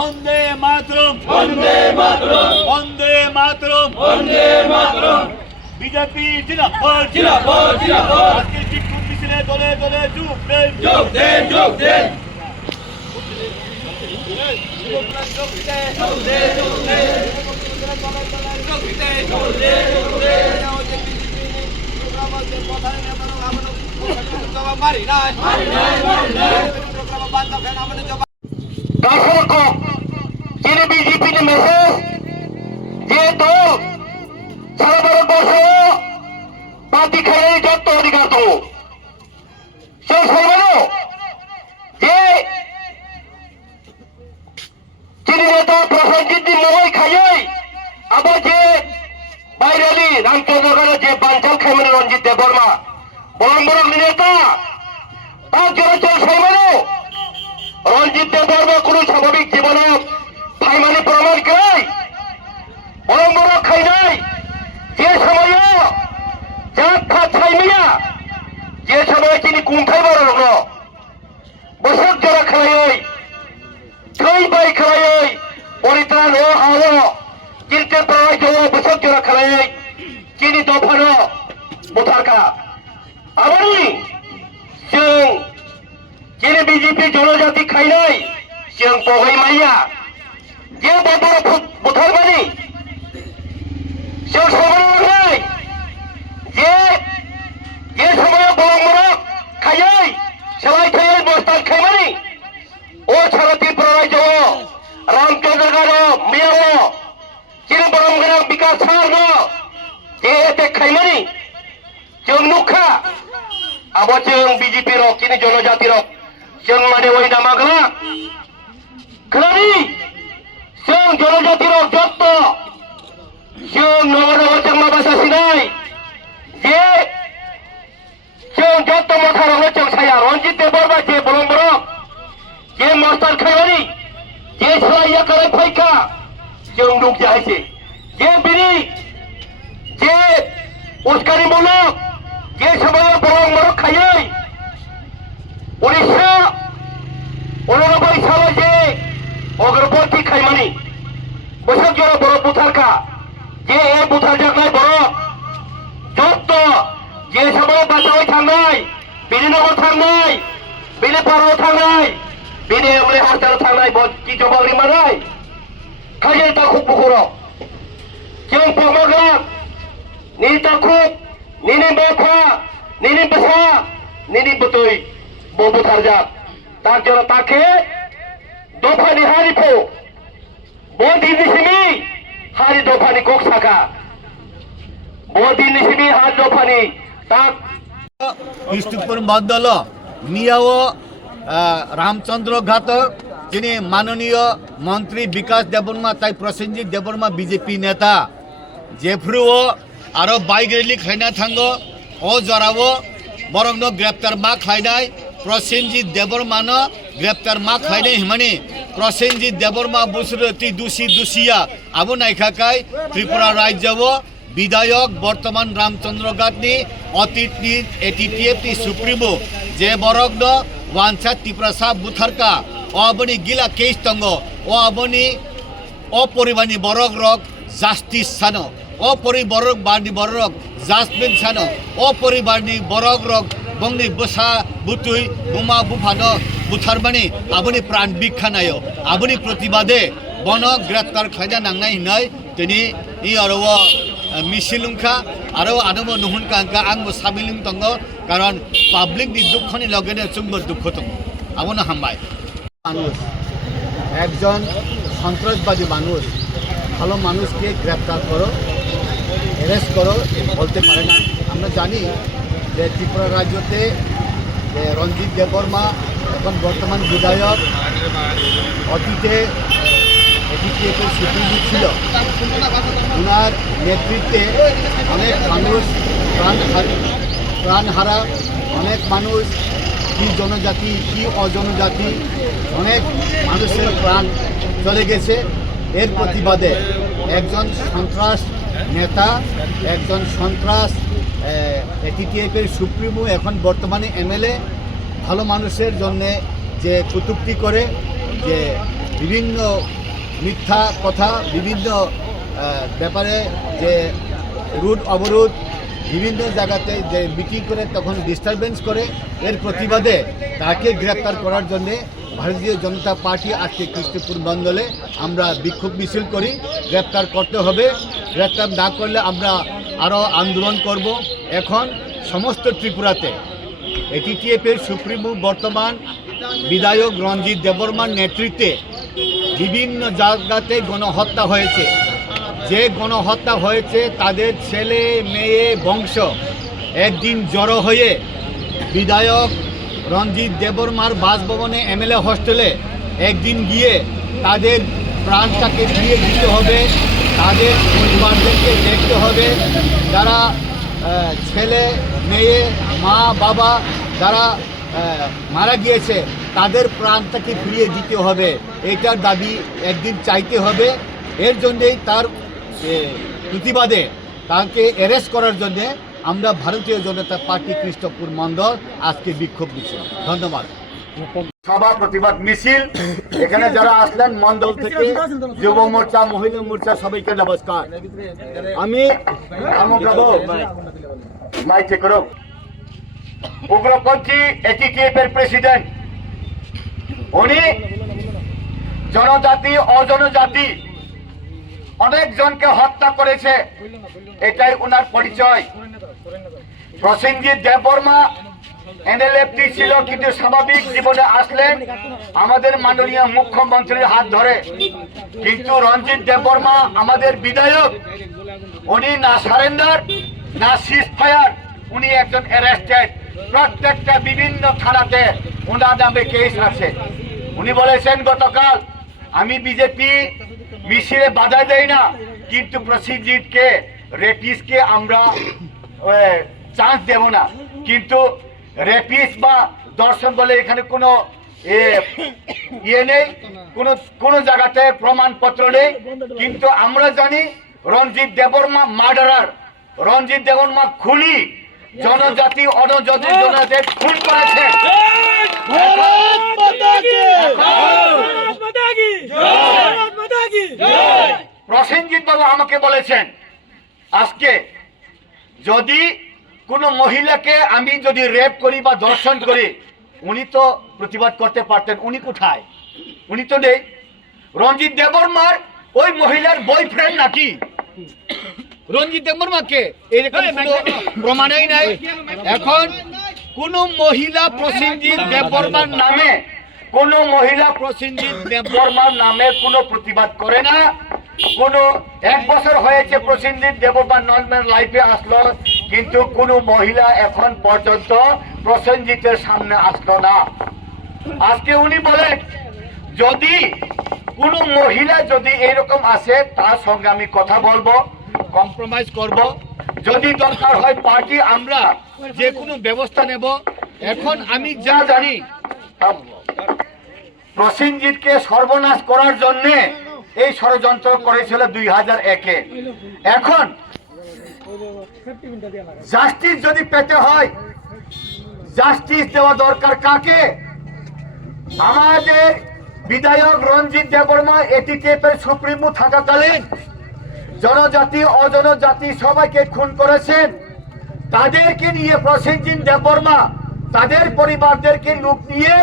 বন্দে মাতরম, বন্দে মাতরম, বন্দে মাতরম, বন্দে মাতরম। BJP জিন্দাবাদ, জিন্দাবাদ, জিন্দাবাদ। আজকের বিক্ষোভ মিছিলে দলে দলে যোগ দেন, যোগ দেন, যোগ দেন। যিনি বিজেপি মেসেজ যেহেতু সারা ভারতবর্ষ পার্টি খাইয়ে যত অধিকার তো সেই সর্বানো যে যিনি নেতা প্রসেনজিৎ মোবাইল খাইয়ে আবার যে বাইরালি রামচন্দ্রগড়ের যে বাঞ্চাল খাইমানি রঞ্জিত দেববর্মা বরং বরং নেতা তার জনচল সর্বানো রঞ্জিত দেববর্মা কোন স্বাভাবিক জীবনে ফাইমানি প্রমাণ খাই বরং বড় খাই নাই যে সময় জাত খা ছাইমিয়া যে সময় তিনি কুণ্ঠাই বড় রোগ বসক জোড়া খেলাই ছই বাই খেলাই পরিত্রাণ ও হাওয়া চিনতে প্রায় জোড়া বসক জোড়া খেলাই চিনি দফানো বুথারকা আবারই जों যিনি বিজেপি জনজাতি খাই নাই जों बहाय माइया যে বড় বুথারবানি जों সবাই যে যে সময় বলমরা খাই সবাই খাই বস্তান খাইমানি ও ছাড়াতি প্রায় যাও রামচন্দ্রগড় মিয়াও যিনি বরমগড় বিকাশ সার যে এতে খাইমানি जों नुखा अब जों बीजेपी रक किनी जनजाति रक जों माने ओइ नामाग्रा खाली जों जनजाति रक जत्त जों नगरनगर जों माबासा सिनाय जे जों जत्त मथारावनो जों साया रंजित देबबर्मा जे बलमबरक जे मास्टार खाइमानि जे सालाइया करे फैखा जों नुक जाहायसे जे बिनि जे उस्कानि मुलुग যে সময় বলমবর খাইয়ে 1989 সালে যে অগ্রবর্তী খাইমানি বৈশাখ জোড়া বড় বুথারকা যে এই বুথার জায়গায় বড় যত যে সময় বাঁচাই থাঙ্গাই বিনিনগর থাঙ্গাই বিনিপাড়াও থাঙ্গাই বিনি এমনি হারতাল থাঙ্গাই কি জবাবি মানাই খাইয়ে তা খুব পুকুর जों पमागा ni takut nini bafa nini besa nini betul bobo tarjak tak jora take dofa ni hari po bodi ni sini hari dofa ni kok saka bodi ni sini hari dofa ni tak ইস্তুপুর মন্ডল মিয়াও রামচন্দ্র ঘাতক যিনি মাননীয় মন্ত্রী বিকাশ দেববর্মা তাই Prosenjit Debbarma BJP নেতা जेफ्रुओ आरो bike rally खाइना थांगो ओ जरावो बरंनो ग्रेप्तार मा खाइनाय प्रसेनजित देबबर्मानो ग्रेप्तार मा खाइनाय हिमानि प्रसेनजित देबबर्मा बुसुरति दुसि दुसिया आबो नायखाकाय त्रिपुरा राज्यवो विधायक बर्तमान रामचंद्रगढ़नी अतीतनी एटीटीएफटी सुप्रीमो जे बरगनो वांछा त्रिपुरा बुथारका अबनि गिला केस तंगो ओ अबनि अपरिबानि बरग रक জাস্টিস সানো অপরিবরক বানি বরক জাজমেন্ট সানো অপরিবারনি বরক রক বংনি বসা বুতুই বুমা বুফানো বুথারবানি আবনি প্রাণ বিক্ষানায় আবনি প্রতিবাদে বন গ্রেপ্তার খাইনা নাংনাই হিনাই তিনি ই আরো মিছিলুংখা আরো আদম नुहुनखा आंखा आंबो साबिलिं दङ कारण पाब्लिकनि दुःखनि लगेनो जोंबो दुःख दङ आबनो हामबाय মানুষ একজন সন্ত্রাসবাদী মানুষ ভালো মানুষকে গ্রেপ্তার করো অ্যারেস্ট করো বলতে পারে না আমরা জানি যে ত্রিপুরা রাজ্যতে রঞ্জিত দেববর্মা এখন বর্তমান বিধায়ক অতীতে এটিটিএফের সুপ্রিমো ছিল ওনার নেতৃত্বে অনেক মানুষ প্রাণ হারা অনেক মানুষ কি জনজাতি কি অজনজাতি অনেক মানুষের প্রাণ চলে গেছে এর প্রতিবাদে একজন সন্ত্রাস নেতা একজন সন্ত্রাস এটিটিএফের সুপ্রিমো এখন বর্তমানে এমএলএ ভালো মানুষের জন্য যে কটূক্তি করে যে বিভিন্ন মিথ্যা কথা, বিভিন্ন ব্যাপারে যে রুট অবরোধ, বিভিন্ন জায়গাতে যে মিটিং করে তখন ডিস্টারবেন্স করে, এর প্রতিবাদে তাকে গ্রেপ্তার করার জন্যে ভারতীয় জনতা পার্টি আজকে কৃষ্ণপুর মণ্ডলে আমরা বিক্ষোভ মিছিল করি। গ্রেপ্তার করতে হবে, গ্রেপ্তার না করলে আমরা আরও আন্দোলন করব। এখন সমস্ত ত্রিপুরাতে এটিটিএফের সুপ্রিমো বর্তমান বিধায়ক রঞ্জিত দেববর্মার নেতৃত্বে বিভিন্ন জায়গাতে গণহত্যা হয়েছে। যে গণহত্যা হয়েছে তাদের ছেলে মেয়ে বংশ একদিন জড়ো হয়ে বিধায়ক রঞ্জিত দেববর্মার বাসভবনে এমএলএ হোস্টেলে একদিন গিয়ে তাদের প্রাণটাকে ফিরিয়ে দিতে হবে, তাদের পরিবারদেরকে দেখতে হবে, যারা ছেলে মেয়ে মা বাবা যারা মারা গিয়েছে তাদের প্রাণটাকে ফিরিয়ে দিতে হবে। এটার দাবি একদিন চাইতে হবে। এর জন্যেই তার প্রতিবাদে তাকে অ্যারেস্ট করার জন্যে আমরা ভারতীয় জনতা পার্টি কৃষ্ণপুর মণ্ডল আজকে বিক্ষোভ মিছিল। ধন্যবাদ। সভা প্রতিবাদ মিছিল এখানে যারা আসলেন মণ্ডল থেকে যুব মোর্চা, মহিলা মোর্চা, সবাইকে নমস্কার। আমি মাইকে করো উগ্রপন্থী এটিটিএফের প্রেসিডেন্ট, উনি জনজাতি অজনজাতি অনেকজনকে হত্যা করেছে, এটাই ওনার পরিচয়। প্রসেনজিৎ দেববর্মা এনএলএফটি ছিল, কিন্তু স্বাভাবিক জীবনে আসলেন আমাদের মাননীয় মুখ্যমন্ত্রীর হাত ধরে। কিন্তু রঞ্জিত দেববর্মা আমাদের বিধায়ক, উনি না সারেন্ডার না সিজ ফায়ার, উনি একজন অ্যারেস্টেড। প্রত্যেকটা বিভিন্ন থানাতে ওনার নামে কেস আছে। উনি বলেছেন গতকাল, আমি বিজেপি মিছিলে বাধা দেই না, কিন্তু প্রসেনজিৎকে রেপিসকে আমরা চান্স দেব না। কিন্তু রেপিস বা দর্শন বলে এখানে কোনো ইয়ে নেই, কোনো জায়গাতে প্রমাণপত্র নেই। কিন্তু আমরা জানি রঞ্জিত দেববর্মা মার্ডারার, রঞ্জিত দেববর্মা খুনি, জনজাতি অনজাতি জনজাতি খুন করেছে। প্রসেনজিৎ বাবু আমাকে বলেছেন আজকে, যদি কোনো মহিলাকে আমি যদি রেপ করি বা ধর্ষণ করি, উনি তো প্রতিবাদ করতে পারতেন, উনি কোথায়? উনি তো নেই। রঞ্জিত দেববর্মার ওই মহিলার বয়ফ্রেন্ড নাকি রঞ্জিত দেববর্মাকে? এরকম কোনো প্রমাণই নাই। এখন কোন মহিলা প্রসেনজিৎ দেববর্মার নামে, কোন মহিলা প্রসেনজিৎ দেববর্মার নামে কোনো প্রতিবাদ করে না। কোনো 1 বছর হয়েছে প্রসেনজিৎ দেববর্মা নর্মাল লাইফে আসলো, কিন্তু কোনো মহিলা এখন পর্যন্ত প্রসেনজিতের সামনে আসলো না। আজকে উনি বলেন, যদি কোনো মহিলা যদি এরকম আসে তার সঙ্গে আমি কথা বলবো, কম্প্রোমাইজ করব, যদি দরকার হয় পার্টি আমরা যে কোনো ব্যবস্থা নেব। এখন আমি যা জানি, প্রসেনজিৎকে সর্বনাশ করার জন্য এই ষড়যন্ত্র করেছিল 2001-এ। এখন জাস্টিস যদি পেতে হয়, জাস্টিস দেওয়া দরকার কাকে? আমাদের বিধায়ক রঞ্জিত দেববর্মা এটিটিএফের সুপ্রিমো থাকাকালীন জনজাতি অজনজাতি সবাইকে খুন করেছেন। তাদেরকে নিয়ে প্রসেনজিৎ দেববর্মা তাদের পরিবারদেরকে লুক নিয়ে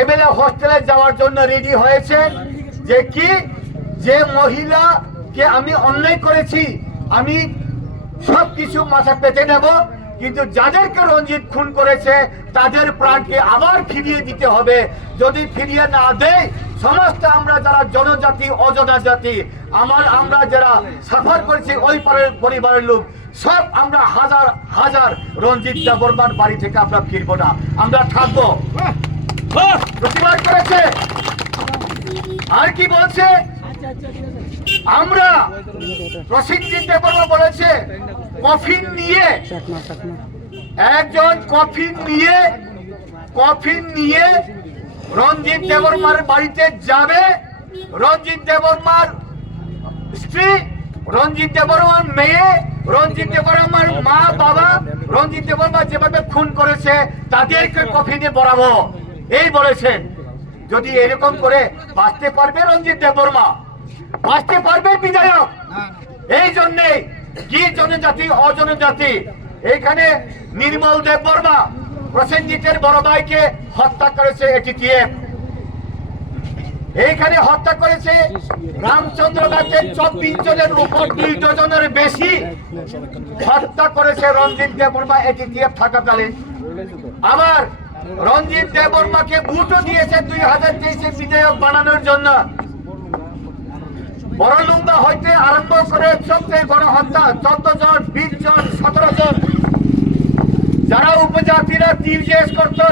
এমএলএ হোস্টেলে যাওয়ার জন্য রেডি হয়েছেন। যে কি, যে মহিলাকে আমি অন্যায় করেছি আমি সবকিছু মাথা পেতে নেব, কিন্তু যাদেরকে রঞ্জিত খুন করেছে তাদের প্রাণকে আবার ফিরিয়ে দিতে হবে। যদি ফিরিয়ে না দেয়, সমস্ত আমরা যারা জনজাতি অজনজাতি আমরা যারা সাফার করেছি ওই পরিবারের লোক সব আমরা হাজার হাজার রঞ্জিত দেববর্মার বাড়ি থেকে আমরা ফিরবো না, আমরা থাকবো। প্রতিবাদ করেছে। আর কি বলছে? আমরা প্রসেনজিৎ দেববর্মা বলেছে কফিন নিয়ে, একজন কফিন নিয়ে রঞ্জিত দেববর্মার বাড়িতে যাবে। রঞ্জিত দেববর্মার স্ত্রী, রঞ্জিত দেববর্মার মেয়ে, রঞ্জিত দেববর্মার মা বাবা, রঞ্জিত দেববর্মা যেভাবে খুন করেছে তাদেরকে কফিনে বরাবো, এই বলেছেন। যদি এরকম করে বাঁচতে পারবে রঞ্জিত দেববর্মা, বাঁচতে পারবে বিধায়ক? এই জন্যে কি জনজাতি অজনজাতি এইখানে নির্মল দেববর্মা প্রসেনজিতের বড় ভাইকে হত্যা করেছে এটিটিএফ, এইখানে হত্যা করেছে রামচন্দ্র গাছের 24 জনের উপর 2 ডজনের বেশি হত্যা করেছে রঞ্জিত দেববর্মা এটিটিএফ থাকাকালীন। আবার রঞ্জিত দেববর্মাকে ভোটও দিয়েছে 2023 বিধায়ক বানানোর জন্য। বড়লুঙ্গা হইতে আরম্ভ করে সবচেয়ে বড় হত্যা 14 জন, 20 জন, 17 জন যারা উপজাতিরা তীর্থেস করতো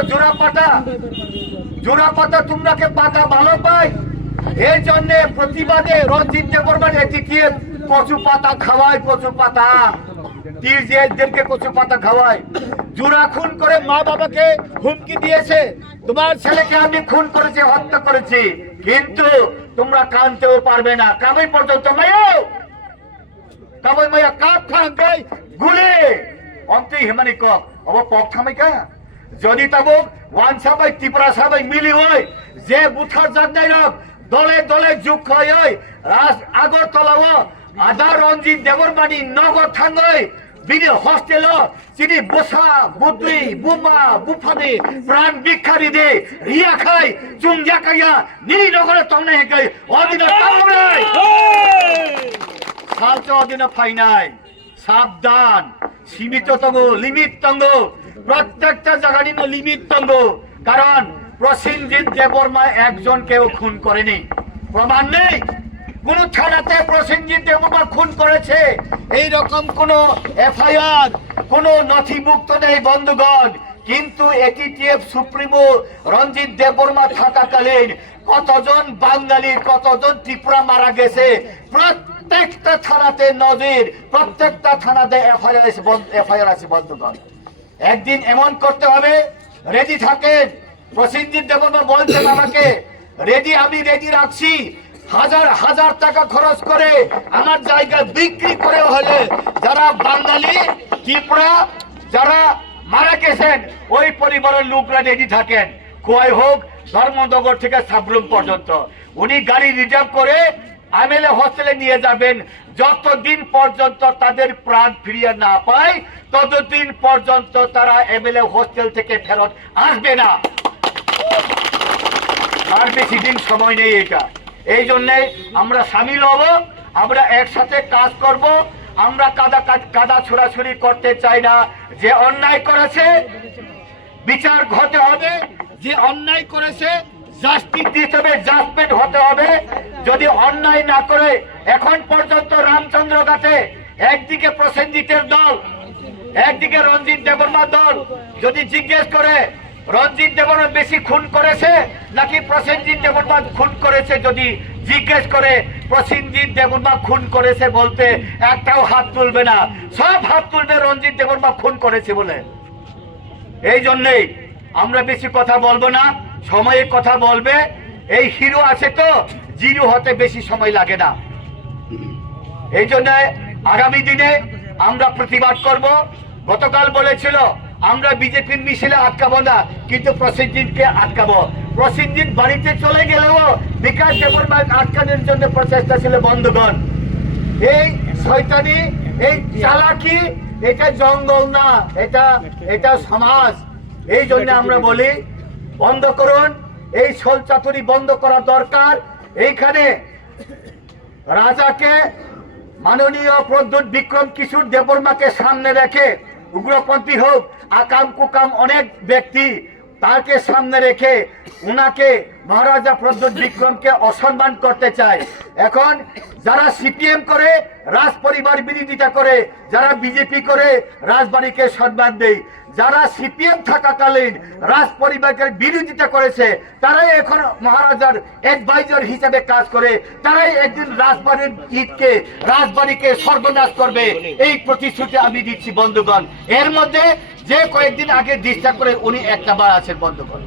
জোড়াপাতা তোমরাকে পাতা ভালো পাই, এই জন্য প্রতিবাদে রঞ্জিত দেববর্মার এটিটিএফ কচু পাতা খাওয়ায়, কচু পাতা তীর্থেসদেরকে কচু পাতা খাওয়ায়। জোড়া খুন করে মা বাবাকে হুমকি দিয়েছে, তোমার ছেলেকে আমি খুন করেছি, হত্যা করেছি, কিন্তু তোমরা কানতেও পারবে না। কাবই পর্যন্ত কাবই মাইয়া কাপ খাঙ্কাই গুলে অন্তে হিমানি কক অব পক থামাইকা যদি তাবো ওয়ান সাবাই ত্রিপুরা সাবাই মিলি হয় যে বুথার জানাই রক দলে দলে যুগ হয় রাজ আগরতলা আদা রঞ্জিত দেববর্মানি নগর থাঙ্গই বিনি হস্টেল চিনি বসা বুদ্রি বুমা বুফানি প্রাণ বিক্ষারি দে রিয়া খাই চুংজা কাইয়া নিরি নগরে তমনে হেকাই অদিন তামরাই সালচ অদিন ফাইনাই সাবধান সীমিত তঙ্গ লিমিট তঙ্গ প্রত্যেকটা জায়গায় লিমিট তঙ্গ, কারণ প্রসেনজিৎ দেববর্মা একজনকেও খুন করেনি, প্রমাণ নেই কোন থানাতে প্রসেনজিৎ দেববর্মা খুন করেছে এই রকম কোন এফআইআর কোন নথিভুক্ত নেই বন্ধুগণ। কিন্তু এটিটিএফ সুপ্রিমো রঞ্জিত দেববর্মা থাকাকালীন কতজন বাঙালি কতজন ত্রিপুরা মারা গেছে প্রত্যেকটা থানাতে নজির, প্রত্যেকটা থানাতে এফআইআর আছে বন্ধুগণ। একদিন এমন করতে হবে, রেডি থাকেন। প্রসেনজিৎ দেববর্মা বলছেন আমাকে রেডি, আমি রেডি রাখছি, হাজার হাজার টাকা খরচ করে আমার জায়গা বিক্রি করে হলে যারা বাঙালি ত্রিপুরা যারা মারা গেছেন ওই পরিবারের লোকরা রেডি থাকেন। খোয়াই হোক ধর্মনগর থেকে সাবরুম পর্যন্ত উনি গাড়ি রিজার্ভ করে এমএলএ হোস্টেলে নিয়ে যাবেন। যতদিন পর্যন্ত তাদের প্রাণ ফিরিয়ে না পায় ততদিন পর্যন্ত তারা এমএলএ হোস্টেল থেকে ফেরত আসবে না। আর বেশি দিন সময় নেই এটা। এই জন্যে আমরা সামিল হব, আমরা একসাথে কাজ করব। আমরা কাদা ছোড়াছুড়ি করতে চাই না। যে অন্যায় করেছে বিচার হতে হবে, যে অন্যায় করেছে জাস্টিস দিতে হবে, জাজমেন্ট হতে হবে। যদি অন্যায় না করে এখন পর্যন্ত রামচন্দ্র গাছে একদিকে প্রসেনজিতের দল একদিকে রঞ্জিত দেববর্মার দল, যদি জিজ্ঞেস করে রঞ্জিত দেববর্মা বেশি খুন করেছে নাকি প্রসেনজিৎ দেববর্মা খুন করেছে, যদি জিজ্ঞেস করে প্রসেনজিৎ দেববর্মা খুন করেছে বলতে একটাও হাত তুলবে না, সব হাত তুলবে রঞ্জিত দেববর্মা খুন করেছে বলে। এই জন্যেই আমরা বেশি কথা বলবো না, সময়ে কথা বলবে। এই হিরো আছে তো জিরো হতে বেশি সময় লাগে না। এই জন্য আগামী দিনে আমরা প্রতিবাদ করব। গতকাল বলেছিল আমরা বিজেপির মিছিলে আটকাবো না, কিন্তু প্রসেনজিৎকে আটকাবো। প্রসেনজিৎ বাড়িতে চলে গেলেও বিকাশ দেববর্মা আটকানোর জন্য প্রচেষ্টা ছিল বন্ধুগণ। এই শয়তানি এই চালাকি এটা জঙ্গল না, এটা সমাজ। এই জন্য আমরা বলি বন্ধ করুন, এই ছল চাতুরি বন্ধ করা দরকার। এইখানে রাজাকে মাননীয় প্রদ্যুৎ বিক্রম কিশোর দেববর্মাকে সামনে রেখে উগ্রপন্থী হোক আকাম কুকাম অনেক ব্যক্তি তাকে সামনে রেখে উনাকে মহারাজা প্রদ্যুৎ বিক্রমকে অসম্মান করতে চায়। এখন যারা সিপিএম করে রাজ পরিবার বিরোধিতা করে, যারা বিজেপি করে রাজবাড়িকে সম্মান দেয়, যারা সিপিএম থাকাকালীন রাজ পরিবারের বিরোধিতা করেছে তারাই এখন মহারাজার অ্যাডভাইজার হিসেবে কাজ করে, তারাই একদিন রাজবাড়ির ঈদকে রাজবাড়িকে সর্বনাশ করবে এই প্রতিশ্রুতি আমি দিচ্ছি বন্ধুগণ। এর মধ্যে যে কয়েকদিন আগে ডিস্টার্ব করে উনি একটা বার আছেন বন্ধুগণ।